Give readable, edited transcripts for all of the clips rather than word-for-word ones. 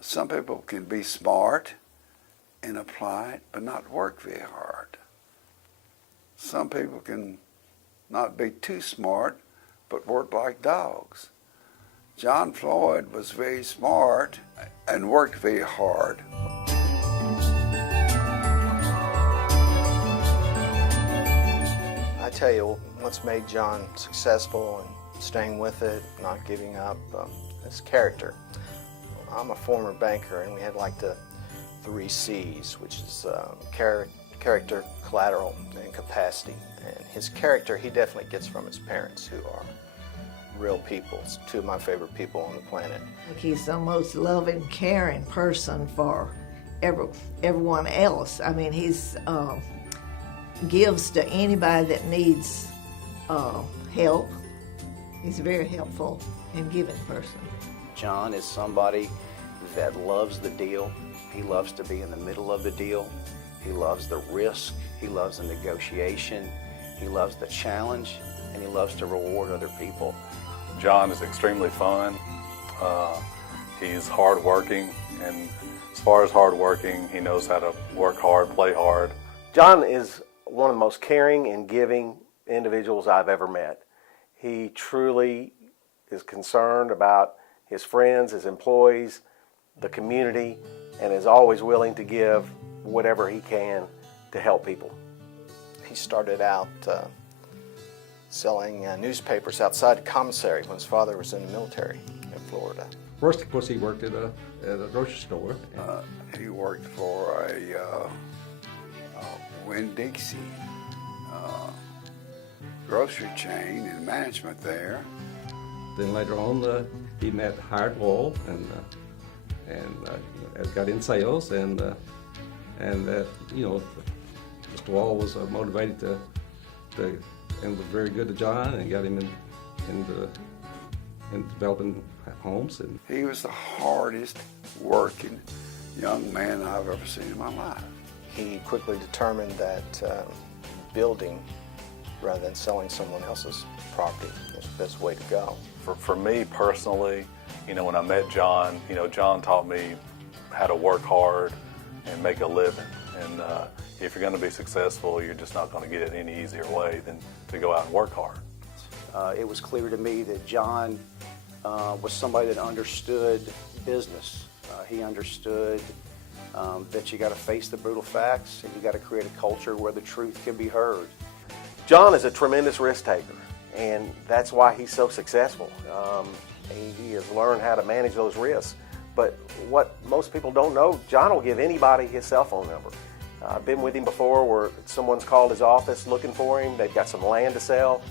Some people can be smart and apply it, but not work very hard. Some people can not be too smart, but work like dogs. John Floyd was very smart and worked very hard. I tell you, what's made John successful and staying with it, not giving up, his character. I'm a former banker, and we had like the 3 C's, which is character, collateral, and capacity. And his character, he definitely gets from his parents, who are real people. It's 2 of my favorite people on the planet. He's the most loving, caring person for everyone else. I mean, he's gives to anybody that needs help. He's a very helpful and giving person. John is somebody that loves the deal. He loves to be in the middle of the deal. He loves the risk. He loves the negotiation. He loves the challenge, and he loves to reward other people. John is extremely fun. He's hardworking, and as far as hardworking, he knows how to work hard, play hard. John is one of the most caring and giving individuals I've ever met. He truly is concerned about his friends, his employees, the community, and is always willing to give whatever he can to help people. He started out selling newspapers outside the commissary when his father was in the military in Florida. First, of course, he worked at a grocery store. He worked for a Winn-Dixie grocery chain and management there. Then later on, he met Howard Wall and got in sales, and Mr. Wall was motivated to and was very good to John and got him in developing homes. And he was the hardest working young man I've ever seen in my life. He quickly determined that building rather than selling someone else's property was the best way to go. For me personally, when I met John, John taught me how to work hard and make a living. And if you're going to be successful, you're just not going to get it any easier way than to go out and work hard. It was clear to me that John was somebody that understood business. He understood that you got to face the brutal facts, and you got to create a culture where the truth can be heard. John is a tremendous risk taker, and that's why he's so successful. He has learned how to manage those risks. But what most people don't know, John will give anybody his cell phone number. I've been with him before where someone's called his office looking for him. They've got some land to sell,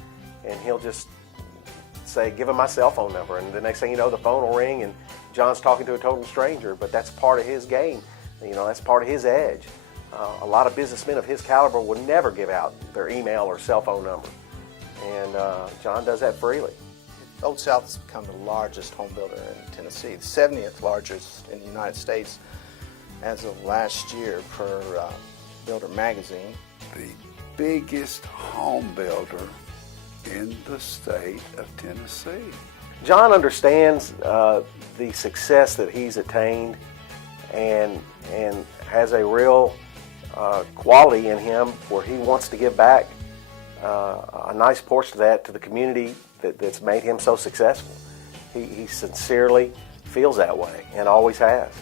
and he'll just say, give him my cell phone number. And the next thing you know, the phone will ring, and John's talking to a total stranger. But that's part of his game. That's part of his edge. A lot of businessmen of his caliber would never give out their email or cell phone number. And John does that freely. Old South has become the largest home builder in Tennessee, the 70th largest in the United States as of last year per Builder Magazine. The biggest home builder in the state of Tennessee. John understands the success that he's attained and has a real quality in him where he wants to give back a nice portion of that to the community that's made him so successful. He sincerely feels that way and always has.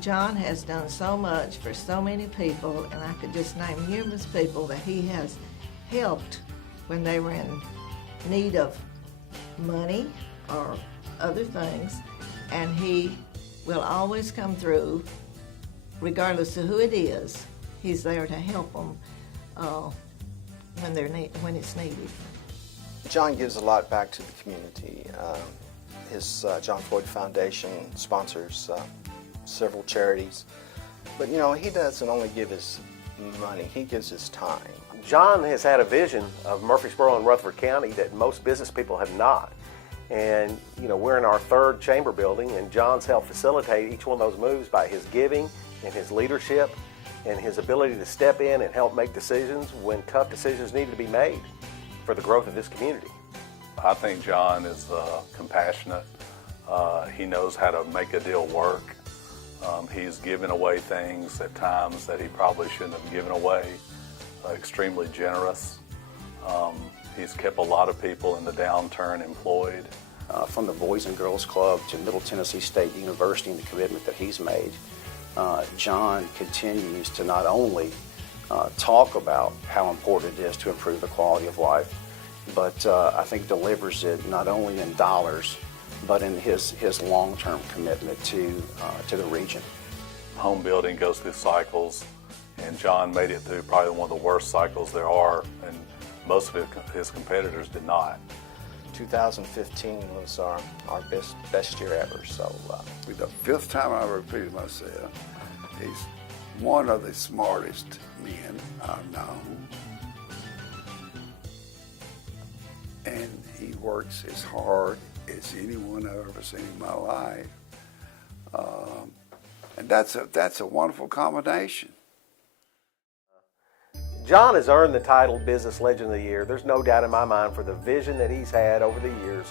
John has done so much for so many people, and I could just name numerous people that he has helped when they were in need of money or other things, and he will always come through regardless of who it is. He's there to help them when it's needed. John gives a lot back to the community. His John Floyd Foundation sponsors several charities. But he doesn't only give his money, he gives his time. John has had a vision of Murfreesboro and Rutherford County that most business people have not. And we're in our 3rd chamber building, and John's helped facilitate each one of those moves by his giving and his leadership and his ability to step in and help make decisions when tough decisions need to be made for the growth of this community. I think John is compassionate. He knows how to make a deal work. He's given away things at times that he probably shouldn't have given away. Extremely generous. He's kept a lot of people in the downturn employed. From the Boys and Girls Club to Middle Tennessee State University and the commitment that he's made, John continues to not only talk about how important it is to improve the quality of life, but I think delivers it not only in dollars, but in his long-term commitment to the region. Home building goes through cycles, and John made it through probably one of the worst cycles there are, and most of his competitors did not. 2015 was our best year ever. So For the fifth time I repeated myself, he's one of the smartest men I've known. And he works as hard as anyone I've ever seen in my life. And that's a wonderful combination. John has earned the title Business Legend of the Year. There's no doubt in my mind for the vision that he's had over the years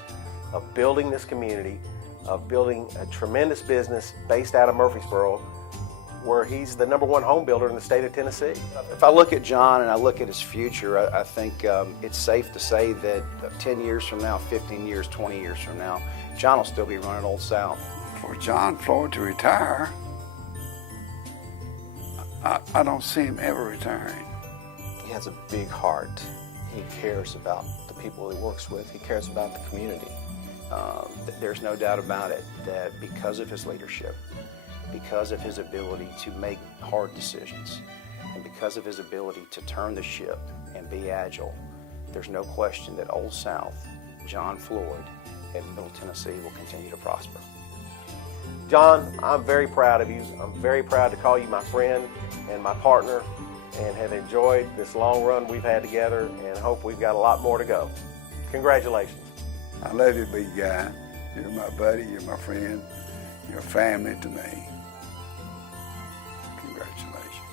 of building this community, of building a tremendous business based out of Murfreesboro, where he's the #1 home builder in the state of Tennessee. If I look at John and I look at his future, I think it's safe to say that 10 years from now, 15 years, 20 years from now, John will still be running Old South. For John Floyd to retire, I don't see him ever retiring. he has a big heart. He cares about the people he works with. He cares about the community. There's no doubt about it that because of his leadership, because of his ability to make hard decisions, and because of his ability to turn the ship and be agile, there's no question that Old South, John Floyd, and Middle Tennessee will continue to prosper. John, I'm very proud of you. I'm very proud to call you my friend and my partner, and have enjoyed this long run we've had together, and hope we've got a lot more to go. Congratulations. I love you, big guy. You're my buddy, you're my friend, you're family to me. Congratulations.